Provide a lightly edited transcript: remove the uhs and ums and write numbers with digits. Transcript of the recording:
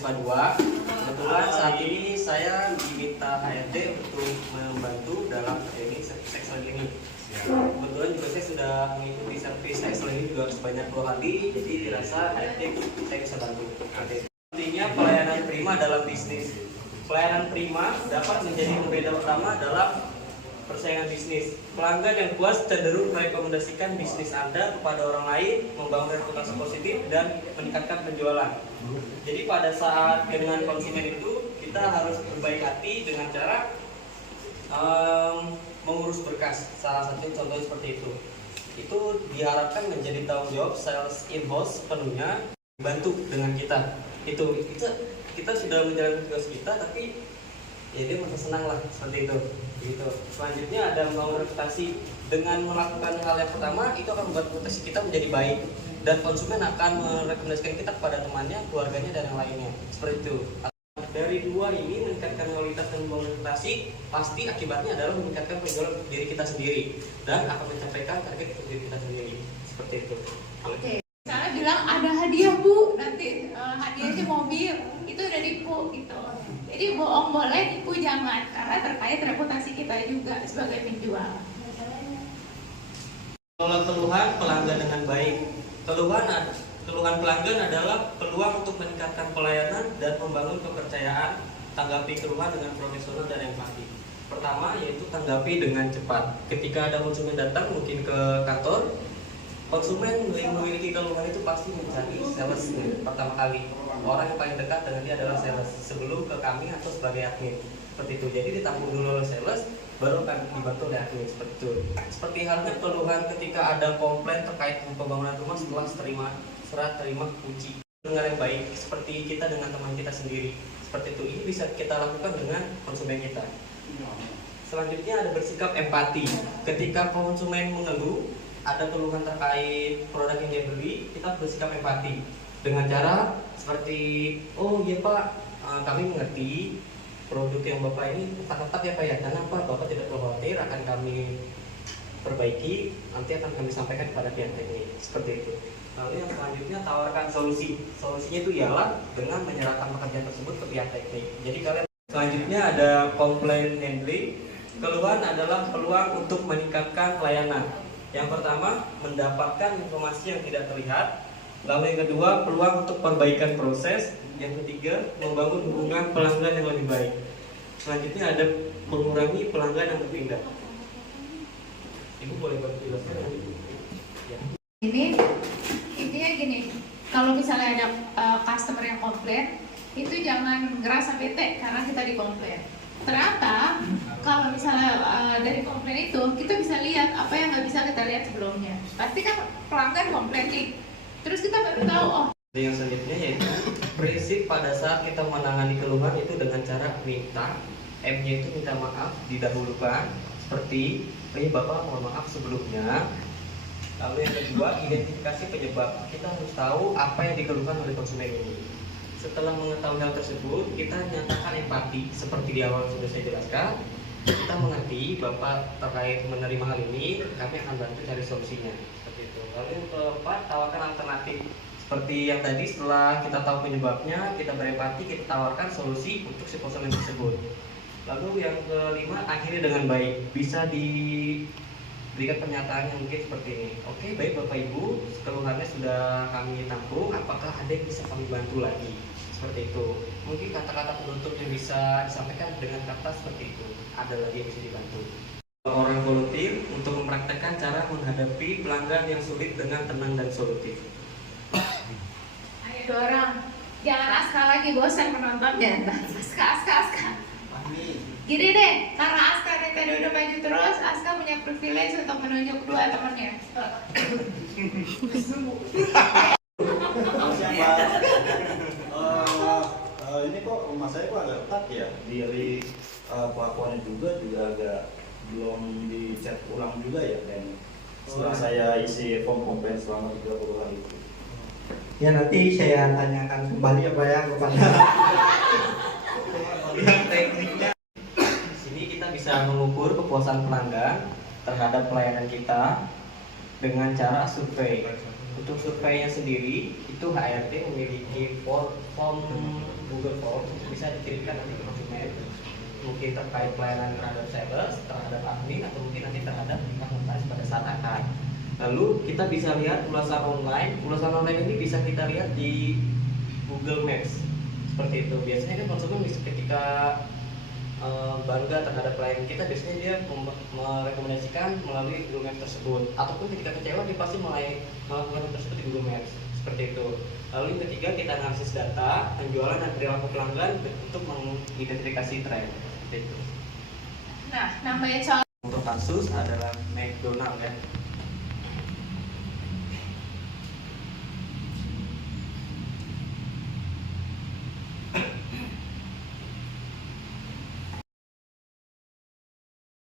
Mahasiswa 2. Kebetulan saat ini saya diminta HRD untuk membantu dalam training sexual ini. Kebetulan juga saya sudah mengikuti servis sexual ini juga sebanyak 2 kali, jadi dirasa HRD saya bisa bantu. Intinya pelayanan prima dalam bisnis. Pelayanan prima dapat menjadi pembeda utama dalam persaingan bisnis. Pelanggan yang puas cenderung merekomendasikan bisnis Anda kepada orang lain, membangun reputasi positif dan meningkatkan penjualan. Jadi pada saat dengan konsumen itu kita harus berbaik hati dengan cara mengurus berkas. Salah satu contohnya seperti itu. Itu diharapkan menjadi tanggung jawab sales in-house sepenuhnya, dibantu dengan kita. Itu kita sudah menjalankan tugas kita, tapi ya dia merasa senang lah seperti itu. Gitu. Selanjutnya ada membangun reputasi. Dengan melakukan hal yang pertama itu akan membuat reputasi kita menjadi baik dan konsumen akan merekomendasikan kita kepada temannya, keluarganya dan yang lainnya. Seperti itu. Dari dua ini meningkatkan kualitas dan membangun reputasi, pasti akibatnya adalah meningkatkan penjualan diri kita sendiri dan akan mencapai target diri kita sendiri. Seperti itu. Oke. Misalnya bilang ada hadiah Bu, nanti hadiahnya mobil, itu udah nipu gitu. Jadi bohong boleh, nipu jangan, karena terkait reputasi kita juga sebagai penjual. Kelola keluhan pelanggan dengan baik. Keluhan pelanggan adalah peluang untuk meningkatkan pelayanan dan membangun kepercayaan. Tanggapi keluhan dengan profesional dan empati. Pertama yaitu tanggapi dengan cepat. Ketika ada konsumen datang mungkin ke kantor, konsumen yang memiliki keluhan itu pasti mencari sales pertama kali. Orang yang paling dekat dengan dia adalah sales sebelum ke kami atau sebagai admin. Seperti itu. Jadi ditampung dulu oleh sales, baru akan dibantu oleh admin. Seperti itu. Seperti halnya keluhan ketika ada komplain terkait pembangunan rumah setelah serah terima kunci. Dengar yang baik seperti kita dengan teman kita sendiri. Seperti itu. Ini bisa kita lakukan dengan konsumen kita. Selanjutnya ada bersikap empati. Ketika konsumen mengeluh, ada keluhan terkait produk yang dia beli, kita bersikap empati dengan cara seperti, oh iya Pak, kami mengerti produk yang Bapak ini ketat ya Pak ya, karena Bapak tidak perlu khawatir, akan kami perbaiki, nanti akan kami sampaikan kepada pihak teknik. Seperti itu. Lalu yang selanjutnya tawarkan solusi. Solusinya itu ialah dengan menyerahkan pekerjaan tersebut ke pihak teknik. Jadi kalian selanjutnya ada complaint handling. Keluhan adalah peluang untuk meningkatkan pelayanan. Yang pertama, mendapatkan informasi yang tidak terlihat. Lalu yang kedua, peluang untuk perbaikan proses. Yang ketiga, membangun hubungan pelanggan yang lebih baik. Selanjutnya ada mengurangi pelanggan yang berpindah. Ibu boleh bantu jelaskan? Ya. Ini intinya gini, kalau misalnya ada customer yang komplain, itu jangan ngerasa bete karena kita dikomplain. Ternyata kalau misalnya dari komplain itu kita bisa lihat apa yang nggak bisa kita lihat sebelumnya. Pasti kan pelanggan komplain nih, terus kita baru tahu oh. Yang selanjutnya yaitu prinsip pada saat kita menangani keluhan itu dengan cara minta, M-nya itu minta maaf didahulukan seperti, Bapak mohon maaf sebelumnya. Lalu yang kedua, identifikasi penyebab. Kita harus tahu apa yang dikeluhkan oleh konsumen ini. Setelah mengetahui hal tersebut, kita nyatakan empati seperti di awal sudah saya jelaskan. Kita mengerti Bapak terkait menerima hal ini, kami akan bantu cari solusinya. Seperti itu. Lalu yang keempat, tawarkan alternatif. Seperti yang tadi, setelah kita tahu penyebabnya, kita berempati, kita tawarkan solusi untuk si konsumen tersebut. Lalu yang kelima, akhiri dengan baik. Bisa diberikan pernyataan yang mungkin seperti ini. Oke, baik Bapak Ibu, keluhannya sudah kami tampung. Apakah ada yang bisa kami bantu lagi? Seperti itu. Mungkin kata-kata penutup yang bisa disampaikan dengan kata seperti itu. Ada lagi yang bisa dibantu. Orang volunteer untuk mempraktekkan cara menghadapi pelanggan yang sulit dengan tenang dan solutif. Ayo dorong, jangan Aska lagi, bosan menontonnya. Aska. Gini deh, karena Aska dari tadi udah maju terus, Aska punya privilege untuk menunjuk dua temannya. Ini kok rumah saya kok agak retak ya, dari pelakuannya juga agak belum dicat ulang juga ya, dan setelah saya isi form komplain selama 30 hari itu. Ya nanti saya tanyakan kembali ya Pak ya kepada pihak tekniknya. Di sini kita bisa mengukur kepuasan pelanggan terhadap pelayanan kita dengan cara survei. Untuk surveinya sendiri itu HRD memiliki form Google Form bisa dikirimkan nanti ke konsumen, mungkin terkait pelayanan terhadap sales, terhadap admin, atau mungkin nanti terhadap inventaris pada saat akan. Lalu kita bisa lihat ulasan online. Ulasan online ini bisa kita lihat di Google Maps seperti itu. Biasanya kan konsumen ketika bangga terhadap pelayanan kita, biasanya dia merekomendasikan melalui Google Maps tersebut, ataupun ketika kecewa dia pasti melakukan hal tersebut di Google Maps seperti itu. Lalu yang ketiga, kita analisis data penjualan dan perilaku pelanggan untuk mengidentifikasi tren seperti itu. Nah, namanya soal Untuk kasus adalah McDonald ya.